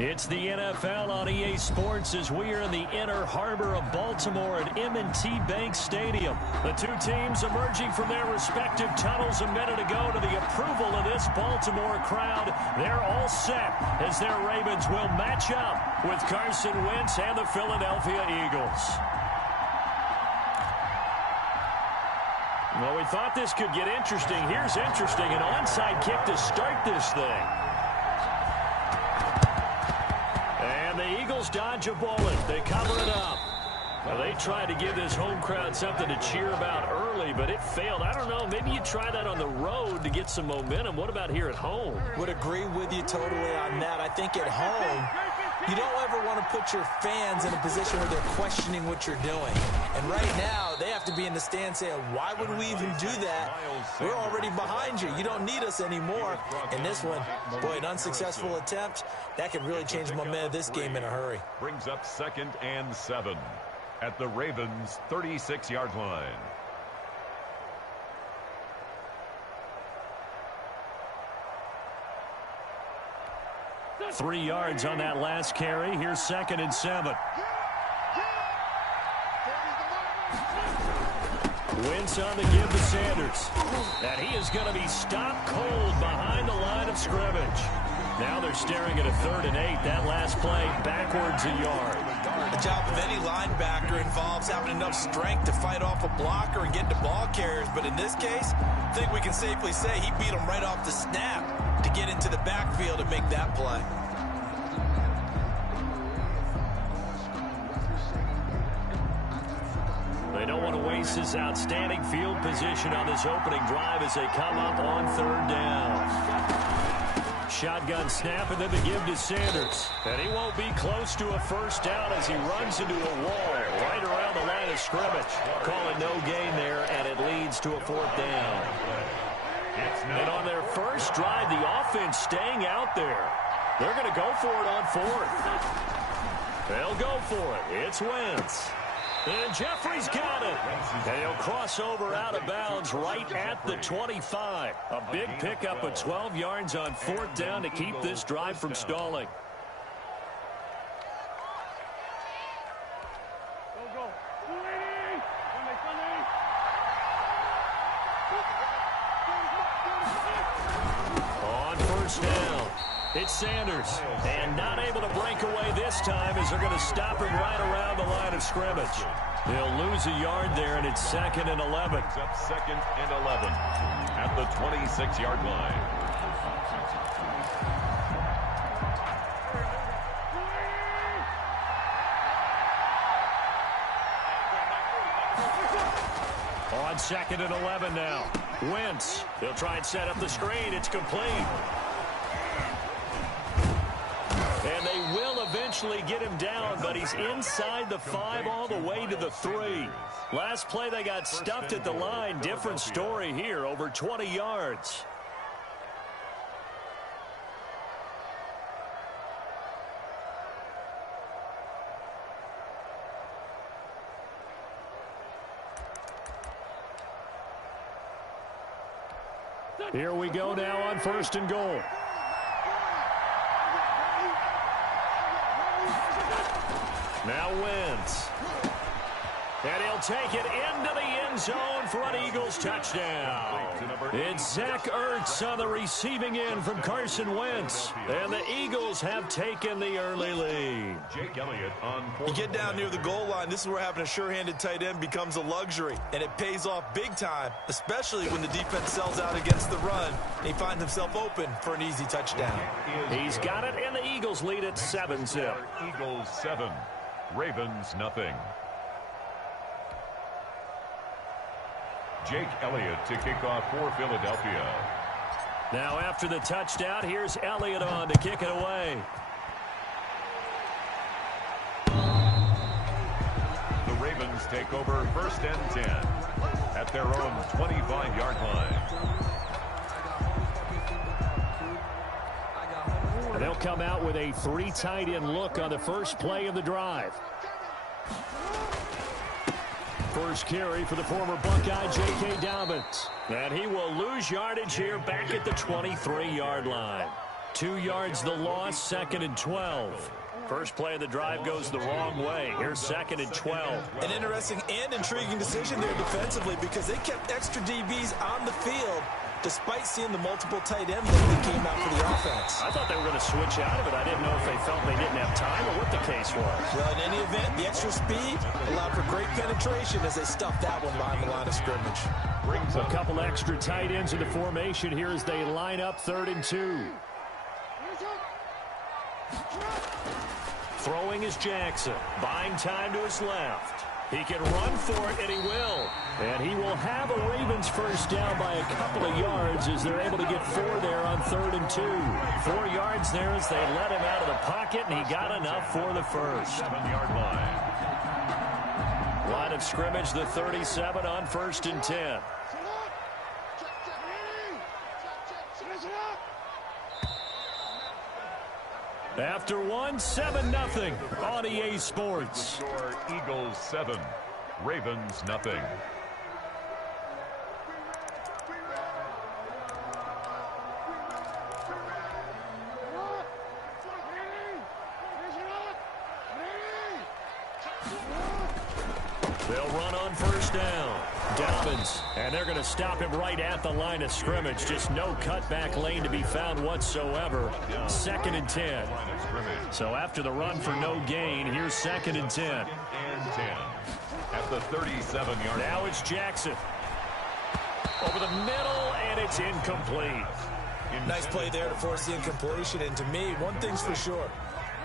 It's the NFL on EA Sports as we are in the inner harbor of Baltimore at M&T Bank Stadium. The two teams emerging from their respective tunnels a minute ago to the approval of this Baltimore crowd. They're all set as their Ravens will match up with Carson Wentz and the Philadelphia Eagles. Well, we thought this could get interesting. Here's interesting, an onside kick to start this thing. And the Eagles dodge a bullet. They cover it up. Well, they tried to give this home crowd something to cheer about early, but it failed. I don't know. Maybe you try that on the road to get some momentum. What about here at home? Would agree with you totally on that. I think at home, you don't ever want to put your fans in a position where they're questioning what you're doing. And right now, they have to be in the stand saying, why would we even do that? We're already behind you. You don't need us anymore. And this one, boy, an unsuccessful attempt, that could really change the momentum of this game in a hurry. Brings up 2nd and 7 at the Ravens' 36-yard line. Three yards on that last carry. Here's 2nd and 7. Wentz on the give to Sanders. And he is going to be stopped cold behind the line of scrimmage. Now they're staring at a 3rd and 8. That last play backwards a yard. The job of any linebacker involves having enough strength to fight off a blocker and get to ball carriers. But in this case, I think we can safely say he beat him right off the snap to get into the backfield and make that play. They don't want to waste this outstanding field position on this opening drive as they come up on 3rd down. Shotgun snap and then the give to Sanders. And he won't be close to a 1st down as he runs into a wall right around the line of scrimmage. Call it no gain there, and it leads to a 4th down. And on their first drive, the offense staying out there. They're going to go for it on 4th. They'll go for it. It's Wentz. And Jeffrey's got it. And he'll cross over out of bounds right at the 25. A big pickup of 12 yards on 4th down to keep this drive from stalling. On 1st down, it's Sanders. And not able to break away this time as they're going to stop him right around the line of scrimmage. They'll lose a yard there, and it's 2nd and 11. Up 2nd and 11 at the 26-yard line. On 2nd and 11 now. Wentz. They'll try and set up the screen. It's complete. And they will eventually get him down, but he's inside the 5 all the way to the 3. Last play they got stuffed at the line. Different story here, over 20 yards. Here we go now on 1st and goal. Now Wentz. And he'll take it into the end zone for an Eagles touchdown. It's Zach Ertz on the receiving end from Carson Wentz. And the Eagles have taken the early lead. Jake Elliott on 4th. You get down near the goal line, this is where having a sure-handed tight end becomes a luxury. And it pays off big time, especially when the defense sells out against the run. And he finds himself open for an easy touchdown. He's got it, and the Eagles lead at 7-0. Eagles 7, Ravens nothing. Jake Elliott to kick off for Philadelphia. Now after the touchdown, here's Elliott on to kick it away. The Ravens take over 1st and 10 at their own 25-yard line. And they'll come out with a 3 tight end look on the first play of the drive. First carry for the former Buckeye, J.K. Dobbins. And he will lose yardage here back at the 23-yard line. 2 yards the loss, 2nd and 12. First play of the drive goes the wrong way. Here's 2nd and 12. An interesting and intriguing decision there defensively because they kept extra DBs on the field despite seeing the multiple tight ends that came out for the offense. I thought they were going to switch out of it. I didn't know if they felt they didn't have time or what the case was. Well, in any event, the extra speed allowed for great penetration as they stuffed that one behind the line of scrimmage. Brings a couple extra tight ends into formation here as they line up 3rd and 2. Throwing is Jackson. Buying time to his left. He can run for it, and he will. And he will have a Ravens first down by a couple of yards as they're able to get 4 there on 3rd and 2. 4 yards there as they let him out of the pocket, and he got enough for the first. 7-yard line. Line of scrimmage, the 37 on 1st and 10. After 1, 7-0 on EA Sports. Score Eagles 7, Ravens nothing. They'll run on first down. Dobbins, and they're going to stop him right at the line of scrimmage. Just no cutback lane to be found whatsoever. 2nd and 10. So after the run for no gain, here's 2nd and 10. And 10 at the 37-yard. Now it's Jackson. Over the middle, and it's incomplete. Nice play there to force the incompletion. And to me, one thing's for sure.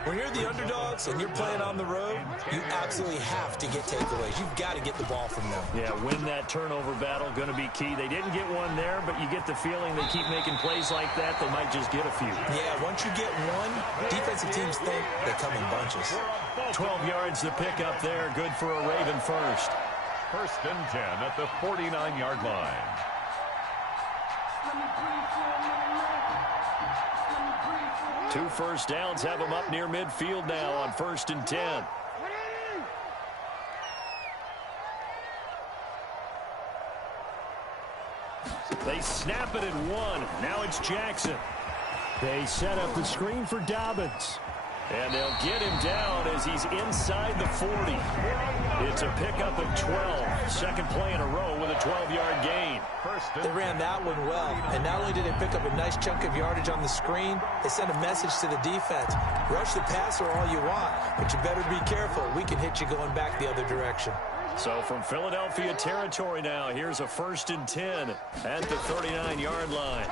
When you're the underdogs and you're playing on the road, you absolutely have to get takeaways. You've got to get the ball from them. Yeah, win that turnover battle, going to be key. They didn't get one there, but you get the feeling they keep making plays like that, they might just get a few. Yeah, once you get one, defensive teams think they come in bunches. 12 yards to pick up there. Good for a Raven first. 1st and 10 at the 49-yard line. Two first downs have them up near midfield now on 1st and 10. They snap it at 1. Now it's Jackson. They set up the screen for Dobbins. And they'll get him down as he's inside the 40. It's a pickup of 12. Second play in a row with a 12-yard gain. They ran that one well. And not only did they pick up a nice chunk of yardage on the screen, they sent a message to the defense. Rush the passer all you want, but you better be careful. We can hit you going back the other direction. So from Philadelphia territory now, here's a 1st and 10 at the 39-yard line.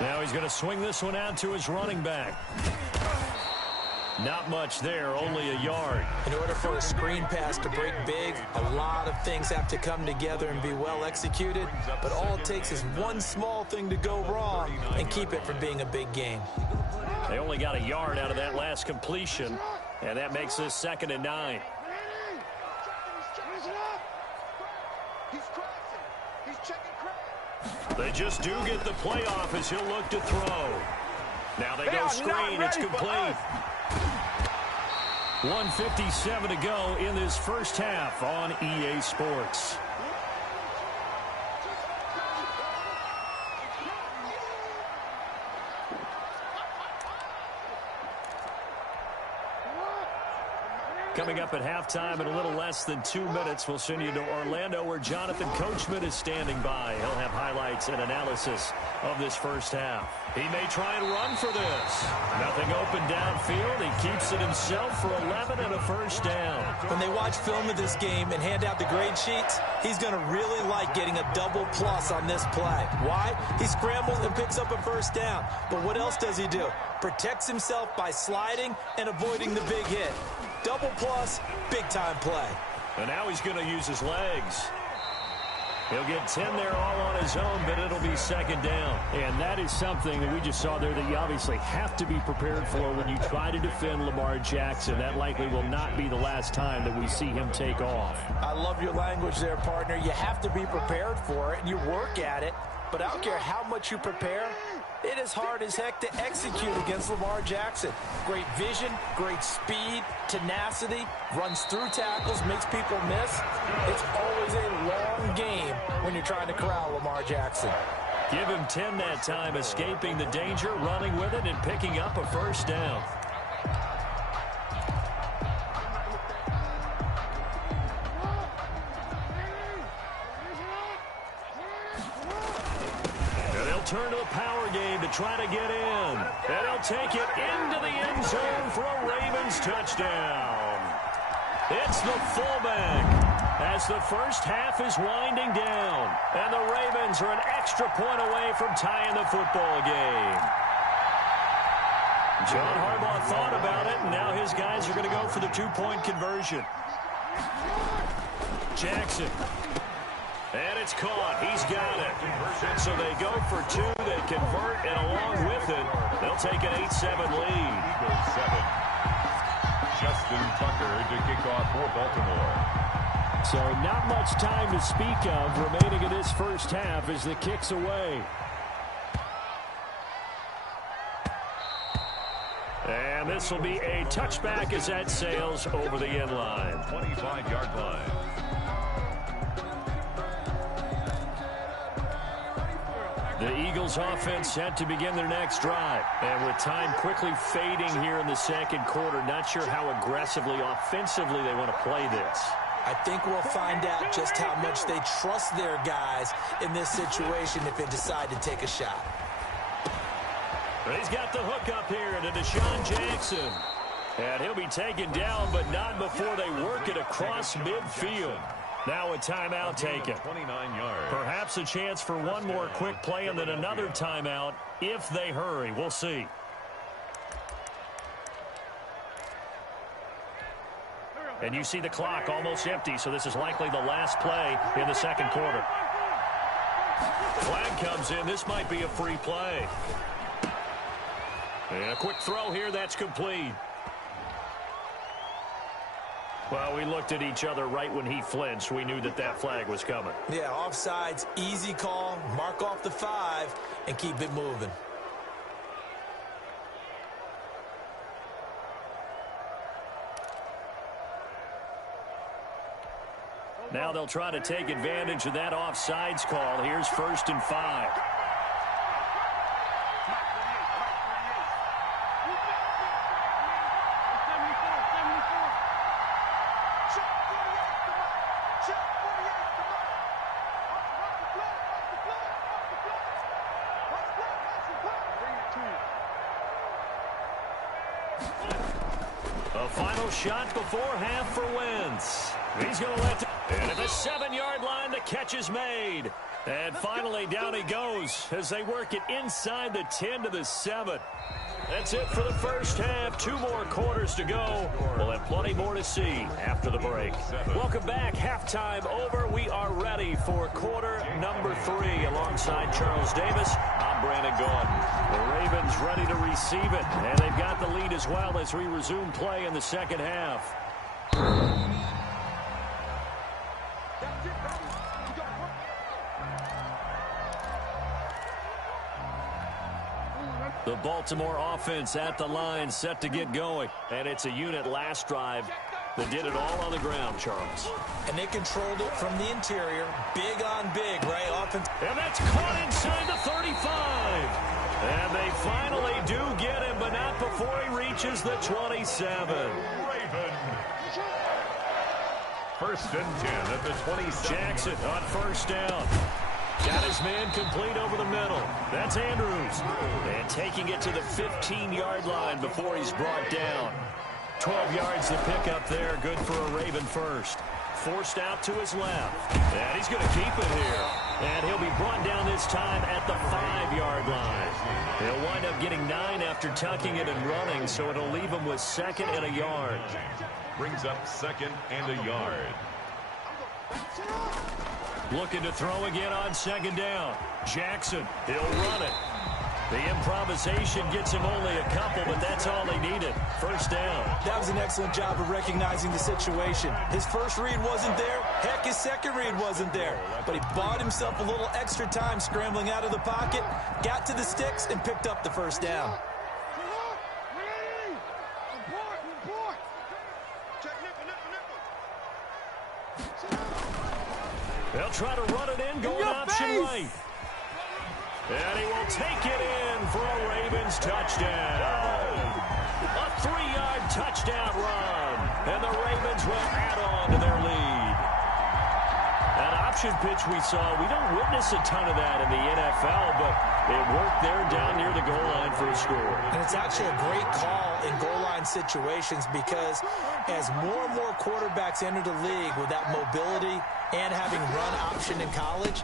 Now he's going to swing this one out to his running back. Not much there, only a yard. In order for a screen pass to break big, a lot of things have to come together and be well executed. But all it takes is one small thing to go wrong and keep it from being a big game. They only got a yard out of that last completion, and that makes this 2nd and 9. They just do get the playoff as he'll look to throw. Now they go screen. It's complete. 1:57 to go in this first half on EA Sports. Coming up at halftime in a little less than 2 minutes, we'll send you to Orlando where Jonathan Coachman is standing by. He'll have highlights and analysis of this first half. He may try and run for this. Nothing open downfield. He keeps it himself for 11 and a first down. When they watch film of this game and hand out the grade sheets, he's going to really like getting a double plus on this play. Why? He scrambles and picks up a first down. But what else does he do? Protects himself by sliding and avoiding the big hit. Double plus, big-time play. And now he's going to use his legs. He'll get 10 there all on his own, but it'll be 2nd down. And that is something that we just saw there that you obviously have to be prepared for when you try to defend Lamar Jackson. That likely will not be the last time that we see him take off. I love your language there, partner. You have to be prepared for it, and you work at it. But I don't care how much you prepare, it is hard as heck to execute against Lamar Jackson. Great vision, great speed, tenacity, runs through tackles, makes people miss. It's always a long game when you're trying to corral Lamar Jackson. Give him 10 that time, escaping the danger, running with it, and picking up a first down. And they'll turn to the power game to try to get in. And he'll take it into the end zone for a Ravens touchdown. It's the fullback as the first half is winding down. And the Ravens are an extra point away from tying the football game. John Harbaugh thought about it, and now his guys are going to go for the two-point conversion. Jackson. And it's caught. He's got it. So they go for two. They convert, and along with it, they'll take an 8-7 lead. Eagles 7. Justin Tucker to kick off for Baltimore. So not much time to speak of remaining in this first half as the kick's away. And this will be a touchback as that sails over the end line. 25-yard line. The Eagles offense set to begin their next drive. And with time quickly fading here in the second quarter, not sure how aggressively, offensively they want to play this. I think we'll find out just how much they trust their guys in this situation if they decide to take a shot. He's got the hook up here to Deshaun Jackson. And he'll be taken down, but not before they work it across midfield. Now a timeout taken. 29 yards. Perhaps a chance for one more quick play and then another timeout if they hurry. We'll see. And you see the clock almost empty, so this is likely the last play in the second quarter. Flag comes in. This might be a free play. And a quick throw here. That's complete. Well, we looked at each other right when he flinched. We knew that that flag was coming. Yeah, offsides, easy call. Mark off the 5 and keep it moving. Now they'll try to take advantage of that offsides call. Here's 1st and 5. A final shot before half for Wentz. He's going to let and at the 7-yard line, the catch is made. And finally, down he goes as they work it inside the 10 to the 7. That's it for the first half. 2 more quarters to go. We'll have plenty more to see after the break. Welcome back. Halftime over. We are ready for quarter number 3. Alongside Charles Davis, I'm Brandon Gordon. The Ravens ready to receive it. And they've got the lead as well as we resume play in the second half. The Baltimore offense at the line, set to get going. And it's a unit last drive that did it all on the ground, Charles. And they controlled it from the interior. Big on big, right? Offense. And that's caught inside the 35. And they finally do get him, but not before he reaches the 27. Raven. 1st and 10 at the 27. Jackson on 1st down. Got his man complete over the middle. That's Andrews. And taking it to the 15-yard line before he's brought down. 12 yards to pick up there. Good for a Raven first. Forced out to his left. And he's going to keep it here. And he'll be brought down this time at the 5-yard line. He'll wind up getting 9 after tucking it and running, so it'll leave him with 2nd and a yard. Brings up 2nd and a yard. Looking to throw again on 2nd down. Jackson, he'll run it. The improvisation gets him only a couple, but that's all he needed. 1st down. That was an excellent job of recognizing the situation. His first read wasn't there. Heck, his second read wasn't there. But he bought himself a little extra time scrambling out of the pocket, got to the sticks, and picked up the 1st down. They'll try to run it in, going option right. And he will take it in for a Ravens touchdown. A 3-yard touchdown run. And the Ravens will add on to their lead. That option pitch we saw, we don't witness a ton of that in the NFL, but it worked there down near the goal line for a score. And it's actually a great call in goal line situations because as more and more quarterbacks enter the league with that mobility and having run option in college,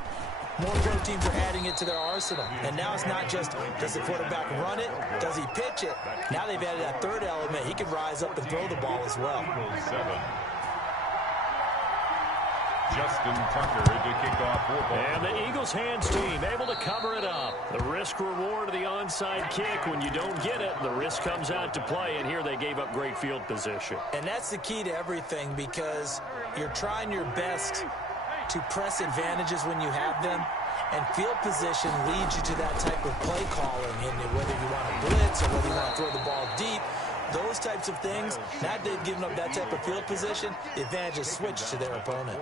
more pro teams are adding it to their arsenal. And now it's not just, does the quarterback run it? Does he pitch it? Now they've added that third element. He can rise up and throw the ball as well. Justin Tucker to kick off football. And the Eagles hands team able to cover it up. The risk reward of the onside kick. When you don't get it, the risk comes out to play, and here they gave up great field position. And that's the key to everything because you're trying your best to press advantages when you have them, and field position leads you to that type of play calling, and whether you want to blitz or whether you want to throw the ball deep, those types of things. Now they've given up that type of field position, the advantage is switched to their opponent.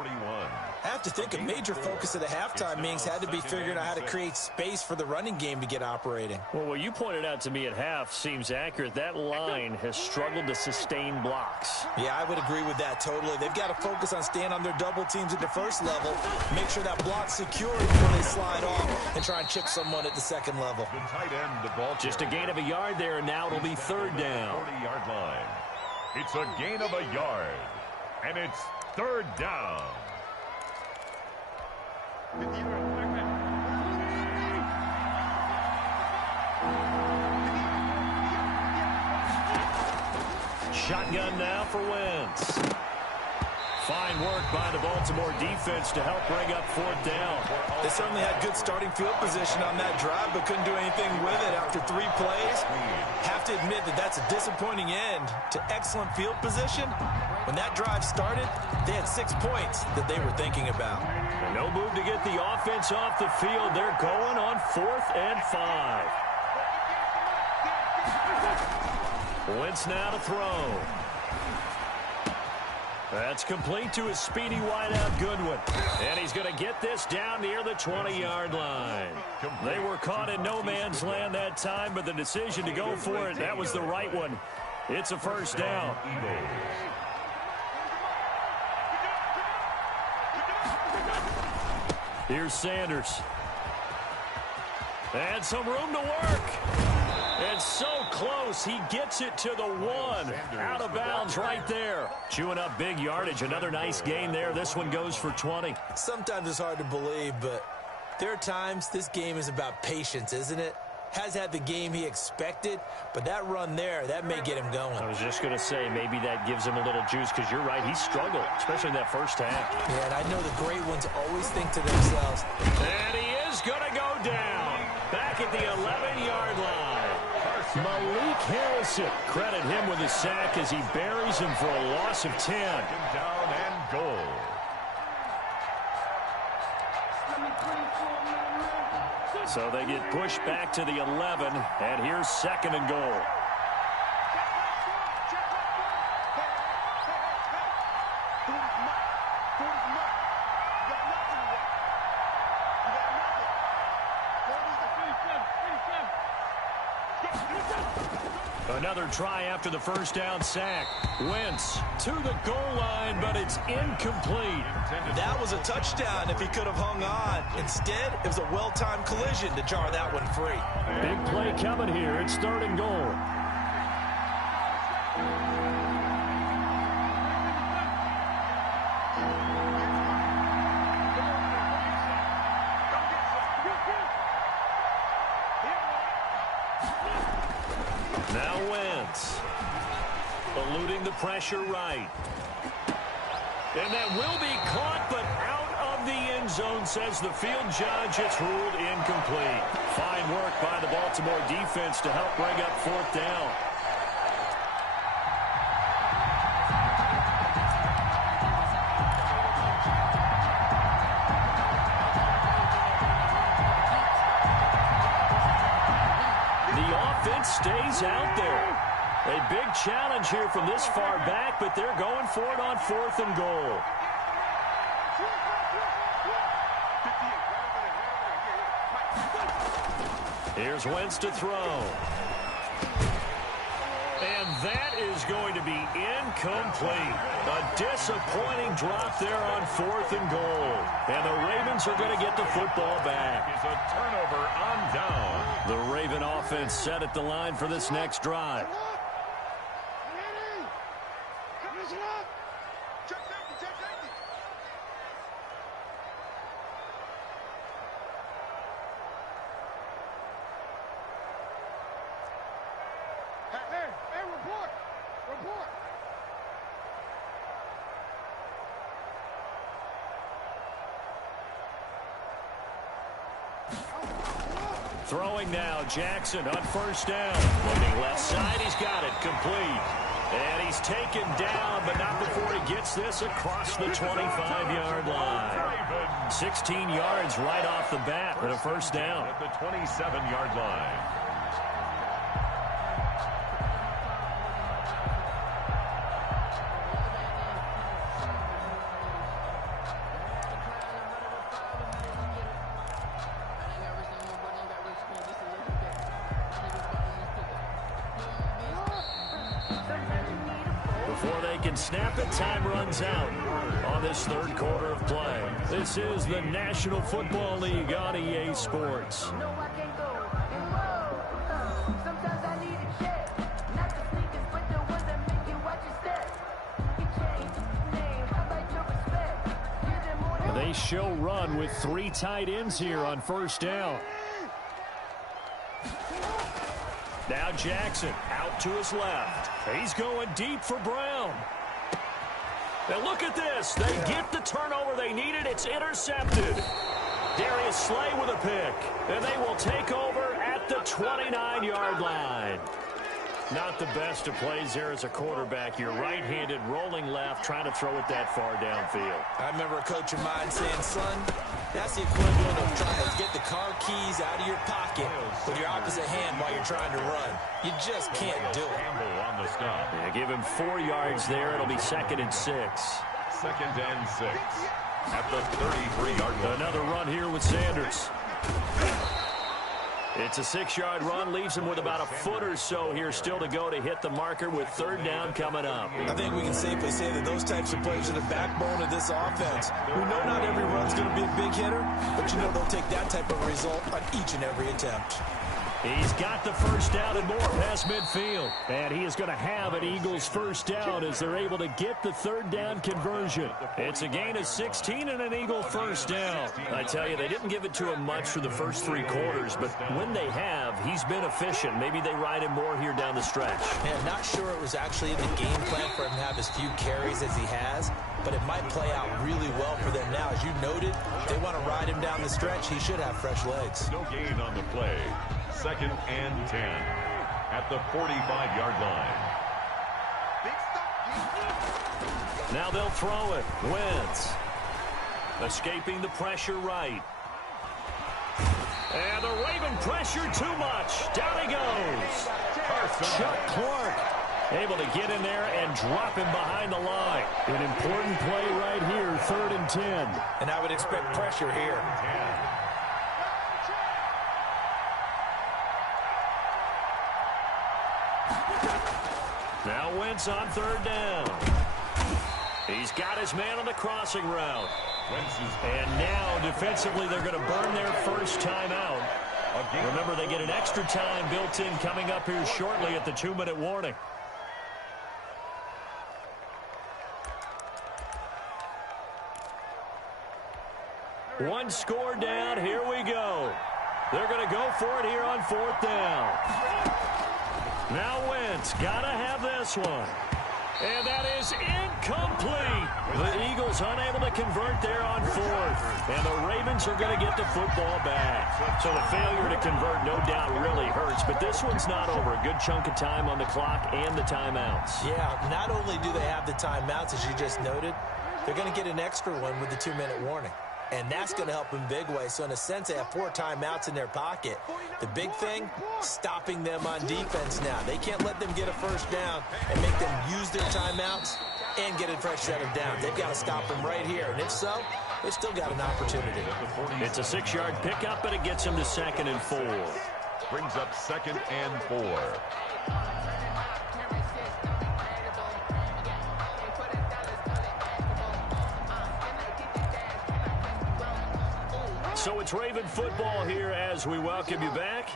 I have to think a major focus of the halftime meetings had to be figuring out how to create space for the running game to get operating. Well, what you pointed out to me at half seems accurate. That line has struggled to sustain blocks. Yeah, I would agree with that totally. They've got to focus on staying on their double teams at the first level, make sure that block's secured before they slide off and try and chip someone at the second level. The tight end, the ball. Just a gain of a yard there, and now it'll be third down. 40-yard line. It's a gain of a yard, and it's third down. Shotgun now for Wentz. Fine work by the Baltimore defense to help bring up fourth down. They certainly had good starting field position on that drive, but couldn't do anything with it after 3 plays. Have to admit that that's a disappointing end to excellent field position. When that drive started, they had 6 points that they were thinking about. No move to get the offense off the field. They're going on 4th and 5. Wentz now to throw. That's complete to his speedy wideout Goodwin. And he's going to get this down near the 20-yard line. They were caught in no man's land that time, but the decision to go for it, that was the right one. It's a first down. Here's Sanders. And some room to work. And so close, he gets it to the 1. Out of bounds right there. Chewing up big yardage. Another nice gain there. This one goes for 20. Sometimes it's hard to believe, but there are times this game is about patience, isn't it? Has had the game he expected, but that run there, that may get him going. I was just going to say, maybe that gives him a little juice, because you're right, he struggled, especially in that first half. Yeah, and I know the great ones always think to themselves. And he is going to go down. Back at the 11-yard line. Malik Harrison. Credit him with a sack as he buries him for a loss of 10. Down and goal. So they get pushed back to the 11, and here's 2nd and goal. Another try after the first down sack. Wentz to the goal line, but it's incomplete. That was a touchdown if he could have hung on. Instead, it was a well-timed collision to jar that one free. Big play coming here. It's 3rd and goal. Now Wentz, eluding the pressure right. And that will be caught, but out of the end zone, says the field judge. It's ruled incomplete. Fine work by the Baltimore defense to help bring up 4th down. Stays out there. A big challenge here from this far back, but they're going for it on 4th and goal. Here's Wentz to throw. And that is going to be incomplete. A disappointing drop there on 4th and goal. And the Ravens are going to get the football back. It's a turnover on down. The Raven offense set at the line for this next drive. Throwing now, Jackson on 1st down. Looking left side, he's got it, complete. And he's taken down, but not before he gets this across the 25-yard line. 16 yards right off the bat for a 1st down. At the 27-yard line. Snap it, time runs out on this 3rd quarter of play. This is the National Football League on EA Sports. They show run with 3 tight ends here on 1st down. Now Jackson out to his left. He's going deep for Brown. Now look at this. They get the turnover they needed. It's intercepted. Darius Slay with a pick. And they will take over at the 29-yard line. Not the best of plays there as a quarterback. You're right-handed, rolling left, trying to throw it that far downfield. I remember a coach of mine saying, son, that's the equivalent of trying to get the car keys out of your pocket with your opposite hand while you're trying to run. You just can't do it. On the stop. Yeah, give him 4 yards there. It'll be 2nd and 6. 2nd and 6 at the 33-yard line. Another run here with Sanders. It's a 6-yard run, leaves him with about a foot or so here still to go to hit the marker with 3rd down coming up. I think we can safely say that those types of plays are the backbone of this offense. We know not every run's going to be a big hitter, but you know they'll take that type of result on each and every attempt. He's got the 1st down and more past midfield. And he is going to have an Eagles 1st down as they're able to get the 3rd down conversion. It's a gain of 16 and an Eagle 1st down. I tell you, they didn't give it to him much for the first 3 quarters, but when they have, he's been efficient. Maybe they ride him more here down the stretch. Man, not sure it was actually in the game plan for him to have as few carries as he has, but it might play out really well for them now. As you noted, they want to ride him down the stretch. He should have fresh legs. No gain on the play. 2nd and 10 at the 45-yard line. Now they'll throw it. Wentz escaping the pressure right. And the Raven pressure too much. Down he goes. Chuck Clark able to get in there and drop him behind the line. An important play right here, 3rd and 10. And I would expect pressure here. Now Wentz on 3rd down. He's got his man on the crossing route. And now defensively they're going to burn their 1st timeout. Remember, they get an extra time built in coming up here shortly at the 2-minute warning. One score down. Here we go. They're going to go for it here on 4th down. Now Wentz got to have this one. And that is incomplete. The Eagles unable to convert there on 4th. And the Ravens are going to get the football back. So the failure to convert no doubt really hurts. But this one's not over. A good chunk of time on the clock and the timeouts. Yeah, not only do they have the timeouts, as you just noted, they're going to get an extra one with the 2-minute warning. And that's going to help in big way. So in a sense, they have 4 timeouts in their pocket. The big thing, stopping them on defense now. They can't let them get a 1st down and make them use their timeouts and get a fresh set of downs. They've got to stop them right here. And if so, they've still got an opportunity. It's a 6-yard pickup, but it gets them to 2nd and 4. Brings up 2nd and 4. So it's Raven football here as we welcome you back.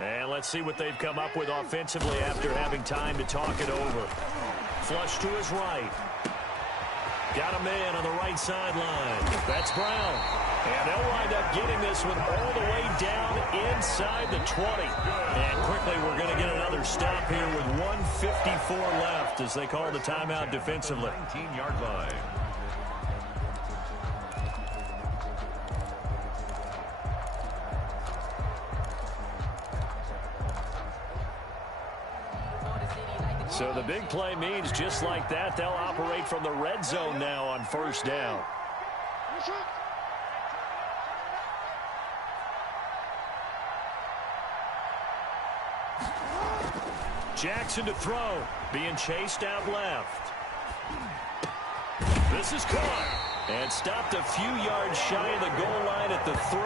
And let's see what they've come up with offensively after having time to talk it over. Flush to his right. Got a man on the right sideline. That's Brown. And they'll wind up getting this one all the way down inside the 20. And quickly we're going to get another stop here with 1:54 left as they call the timeout defensively. 19-yard line. So the big play means just like that, they'll operate from the red zone now on 1st down. Jackson to throw, being chased out left. This is caught and stopped a few yards shy of the goal line at the 3.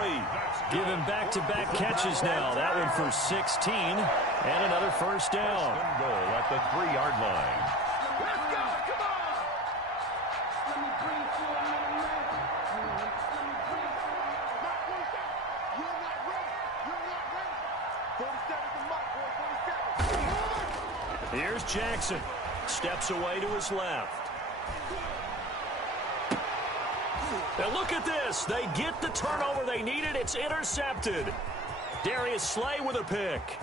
Giving back-to-back catches now. That one for 16 and another 1st down. Goal at the 3-yard line. Let's go, come on! Let me bring for a minute, man. You're not ready. You're not ready. 47 to Mike, boy, 47. Here's Jackson. Steps away to his left. Now look at this. They get the turnover they needed. It's intercepted. Darius Slay with a pick.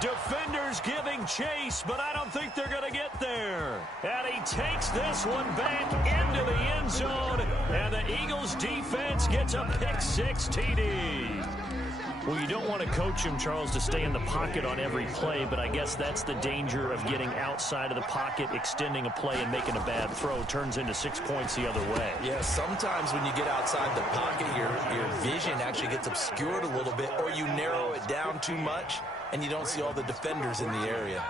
Defenders giving chase, but I don't think they're going to get there. And he takes this one back into the end zone, and the Eagles defense gets a pick-6 TD. Well, you don't want to coach him, Charles, to stay in the pocket on every play, but I guess that's the danger of getting outside of the pocket, extending a play, and making a bad throw. Turns into 6 points the other way. Yeah, sometimes when you get outside the pocket, your vision actually gets obscured a little bit, or you narrow it down too much, and you don't see all the defenders in the area.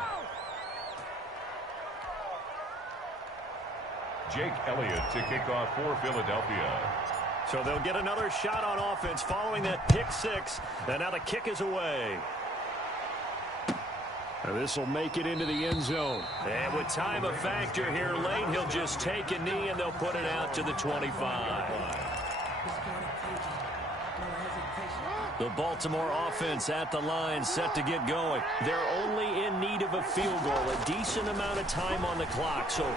Jake Elliott to kick off for Philadelphia. So they'll get another shot on offense following that pick-6, and now the kick is away. This will make it into the end zone. And with time a factor here late, he'll just take a knee, and they'll put it out to the 25. The Baltimore offense at the line, set to get going. They're only in need of a field goal, a decent amount of time on the clock. So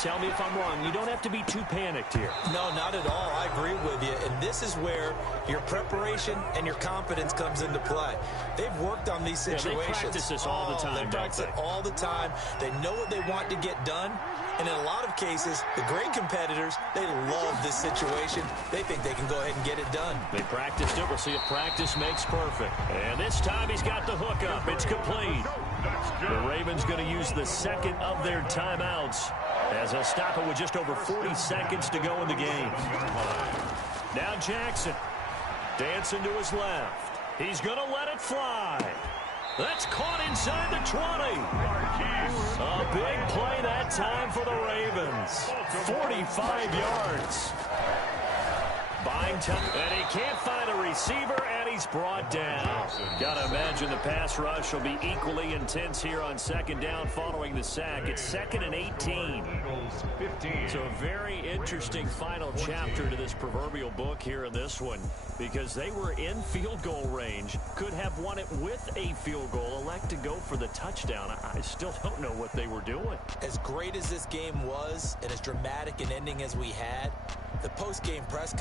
tell me if I'm wrong. You don't have to be too panicked here. No, not at all. I agree with you. And this is where your preparation and your confidence comes into play. They've worked on these situations. Yeah, they practice this all the time, They practice it all the time. They know what they want to get done. And in a lot of cases, the great competitors, they love this situation. They think they can go ahead and get it done. They practiced it. We'll see if practice makes perfect. And this time he's got the hook up. It's complete. The Ravens going to use the second of their timeouts as they'll stop it with just over 40 seconds to go in the game. Now Jackson dancing to his left. He's going to let it fly. That's caught inside the 20. A big play that time for the Ravens. 45 yards. Buying time, and he can't find a receiver, and he's brought down. Gotta imagine the pass rush will be equally intense here on 2nd down following the sack. It's 2nd and 18. So a very interesting final chapter to this proverbial book here in this one, because they were in field goal range, could have won it with a field goal, elect to go for the touchdown. I still don't know what they were doing. As great as this game was, and as dramatic an ending as we had, the post-game press